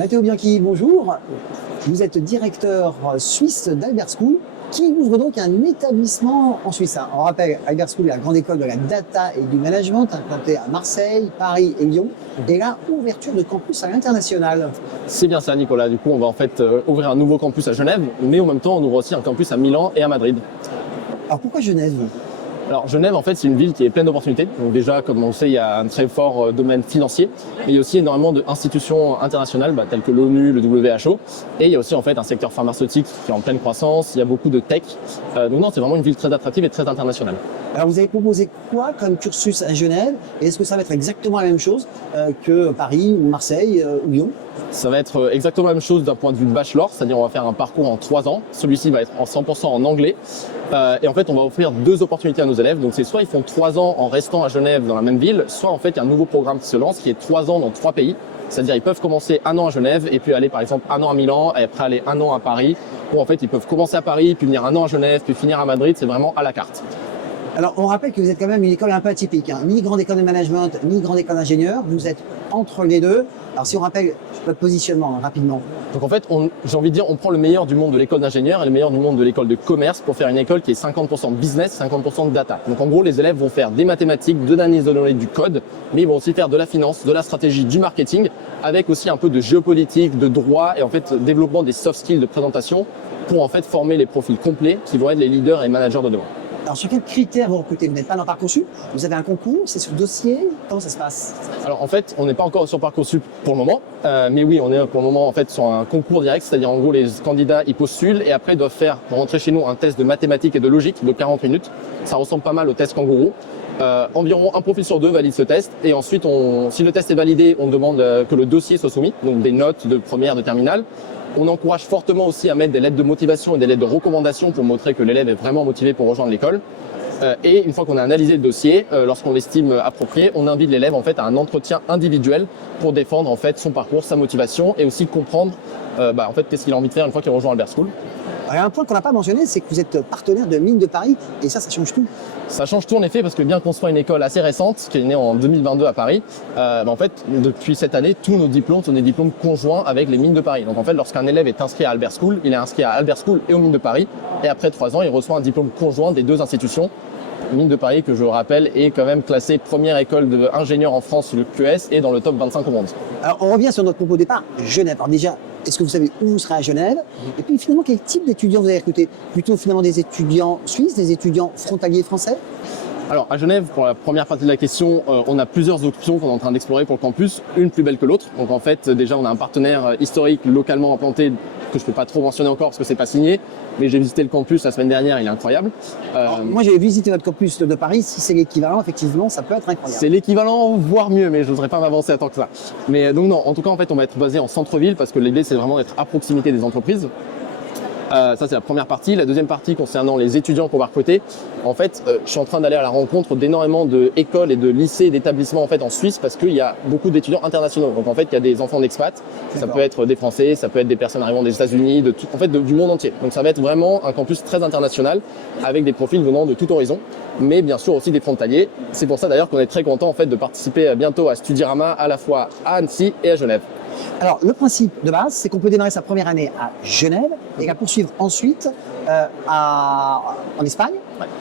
Matteo Bianchi, bonjour. Vous êtes directeur suisse d'Albert School qui ouvre donc un établissement en Suisse. On rappelle, Albert School est la grande école de la data et du management implantée à Marseille, Paris et Lyon. Et là, ouverture de campus à l'international. C'est bien ça, Nicolas. Du coup, on va en fait ouvrir un nouveau campus à Genève, mais en même temps, on ouvre aussi un campus à Milan et à Madrid. Alors pourquoi Genève ? Alors Genève, en fait, c'est une ville qui est pleine d'opportunités. Donc déjà, comme on le sait, il y a un très fort domaine financier, mais il y a aussi énormément d'institutions internationales, telles que l'ONU, le WHO, et il y a aussi en fait un secteur pharmaceutique qui est en pleine croissance. Il y a beaucoup de tech. Donc non, c'est vraiment une ville très attractive et très internationale. Alors vous avez proposé quoi comme cursus à Genève ? Et est-ce que ça va être exactement la même chose que Paris ou Marseille ou Lyon ? Ça va être exactement la même chose d'un point de vue de bachelor, c'est-à-dire on va faire un parcours en 3 ans. Celui-ci va être en 100% en anglais. Et en fait, on va offrir 2 opportunités à nos élèves. Donc c'est soit ils font 3 ans en restant à Genève dans la même ville, soit en fait il y a un nouveau programme qui se lance qui est 3 ans dans 3 pays. C'est-à-dire ils peuvent commencer 1 an à Genève et puis aller par exemple 1 an à Milan et après aller 1 an à Paris. Ou en fait ils peuvent commencer à Paris, puis venir 1 an à Genève, puis finir à Madrid. C'est vraiment à la carte. Alors, on rappelle que vous êtes quand même une école un peu atypique, ni grande école de management, ni grande école d'ingénieur. Vous êtes entre les deux. Alors, si on rappelle votre positionnement rapidement. Donc en fait, j'ai envie de dire, on prend le meilleur du monde de l'école d'ingénieur et le meilleur du monde de l'école de commerce pour faire une école qui est 50% business, 50% de data. Donc en gros, les élèves vont faire des mathématiques, de l'analyse de données, du code, mais ils vont aussi faire de la finance, de la stratégie, du marketing, avec aussi un peu de géopolitique, de droit et en fait développement des soft skills de présentation pour en fait former les profils complets qui vont être les leaders et managers de demain. Alors, sur quels critères vous recrutez ? Vous n'êtes pas dans Parcoursup ? Vous avez un concours ? C'est sur dossier ? Comment ça se passe ? Alors en fait, on n'est pas encore sur Parcoursup pour le moment, mais oui, on est pour le moment en fait sur un concours direct, c'est-à-dire en gros les candidats ils postulent et après ils doivent faire pour rentrer chez nous un test de mathématiques et de logique de 40 minutes. Ça ressemble pas mal au test kangourou. Environ un profil sur 2 valide ce test et ensuite si le test est validé, on demande que le dossier soit soumis, donc des notes de première, de terminale. On encourage fortement aussi à mettre des lettres de motivation et des lettres de recommandation pour montrer que l'élève est vraiment motivé pour rejoindre l'école. Et une fois qu'on a analysé le dossier, lorsqu'on l'estime approprié, on invite l'élève en fait à un entretien individuel pour défendre en fait son parcours, sa motivation et aussi comprendre en fait qu'est-ce qu'il a envie de faire une fois qu'il rejoint Albert School. Alors, il y a un point qu'on n'a pas mentionné, c'est que vous êtes partenaire de Mines de Paris et ça change tout. Ça change tout en effet parce que bien qu'on soit une école assez récente, qui est née en 2022 à Paris, en fait depuis cette année, tous nos diplômes sont des diplômes conjoints avec les Mines de Paris. Donc en fait, lorsqu'un élève est inscrit à Albert School, il est inscrit à Albert School et aux Mines de Paris. Et après 3 ans, il reçoit un diplôme conjoint des 2 institutions. Mines de Paris, que je rappelle, est quand même classée première école d'ingénieurs en France sur le QS et dans le top 25 au monde. Alors, on revient sur notre propos au départ, Genève. Alors déjà, est-ce que vous savez où vous serez à Genève ? Et puis finalement, quel type d'étudiants vous allez recruter ? Plutôt finalement des étudiants suisses, des étudiants frontaliers français ? Alors à Genève, pour la première partie de la question, on a plusieurs options qu'on est en train d'explorer pour le campus, une plus belle que l'autre. Donc en fait, déjà on a un partenaire historique localement implanté que je peux pas trop mentionner encore parce que c'est pas signé, mais j'ai visité le campus la semaine dernière, il est incroyable. Moi j'avais visité votre campus de Paris, si c'est l'équivalent, effectivement, ça peut être incroyable. C'est l'équivalent, voire mieux, mais je n'oserais pas m'avancer à tant que ça. Mais donc non, en tout cas en fait on va être basé en centre-ville parce que l'idée c'est vraiment d'être à proximité des entreprises. Ça c'est la première partie. La deuxième partie concernant les étudiants qu'on va recruter. En fait, je suis en train d'aller à la rencontre d'énormément d'écoles et de lycées et d'établissements en fait en Suisse parce qu'il y a beaucoup d'étudiants internationaux. Donc en fait, il y a des enfants d'expats. Ça peut être des Français, ça peut être des personnes arrivant des États-Unis, du monde entier. Donc ça va être vraiment un campus très international avec des profils venant de tout horizon, mais bien sûr aussi des frontaliers. C'est pour ça d'ailleurs qu'on est très content en fait de participer bientôt à Studirama à la fois à Annecy et à Genève. Alors, le principe de base, c'est qu'on peut démarrer sa première année à Genève et la poursuivre ensuite en Espagne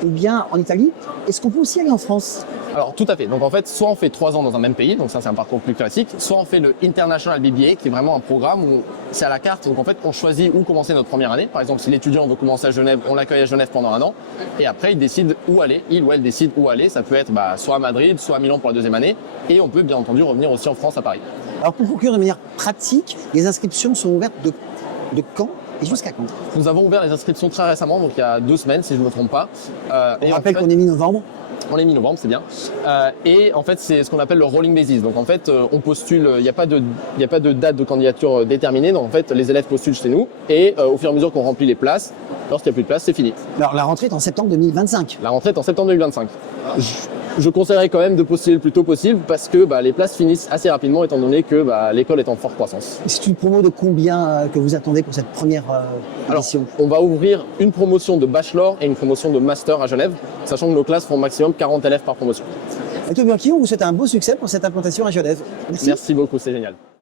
ou bien en Italie. Est-ce qu'on peut aussi aller en France ? Alors tout à fait. Donc en fait, soit on fait 3 ans dans un même pays, donc ça c'est un parcours plus classique, soit on fait le International BBA qui est vraiment un programme où c'est à la carte. Donc en fait, on choisit où commencer notre première année. Par exemple, si l'étudiant veut commencer à Genève, on l'accueille à Genève pendant 1 an et après il décide où aller. Il ou elle décide où aller. Ça peut être soit à Madrid, soit à Milan pour la 2e année et on peut bien entendu revenir aussi en France à Paris. Alors pour conclure de manière pratique, les inscriptions sont ouvertes de quand et jusqu'à quand ? Nous avons ouvert les inscriptions très récemment, donc il y a 2 semaines si je ne me trompe pas. On rappelle qu'on est mi-novembre. On est mi-novembre, c'est bien. Et en fait, c'est ce qu'on appelle le rolling basis. Donc en fait, on postule, il n'y a pas de date de candidature déterminée. Donc en fait, les élèves postulent chez nous et au fur et à mesure qu'on remplit les places, lorsqu'il n'y a plus de place, c'est fini. Alors la rentrée est en septembre 2025. La rentrée est en septembre 2025. Je conseillerais quand même de postuler le plus tôt possible parce que les places finissent assez rapidement étant donné que l'école est en forte croissance. C'est une promo de combien que vous attendez pour cette première édition ? On va ouvrir une promotion de bachelor et une promotion de master à Genève, sachant que nos classes font maximum 40 élèves par promotion. Matteo Bianchi, on vous souhaite un beau succès pour cette implantation à Genève. Merci. Merci beaucoup, c'est génial.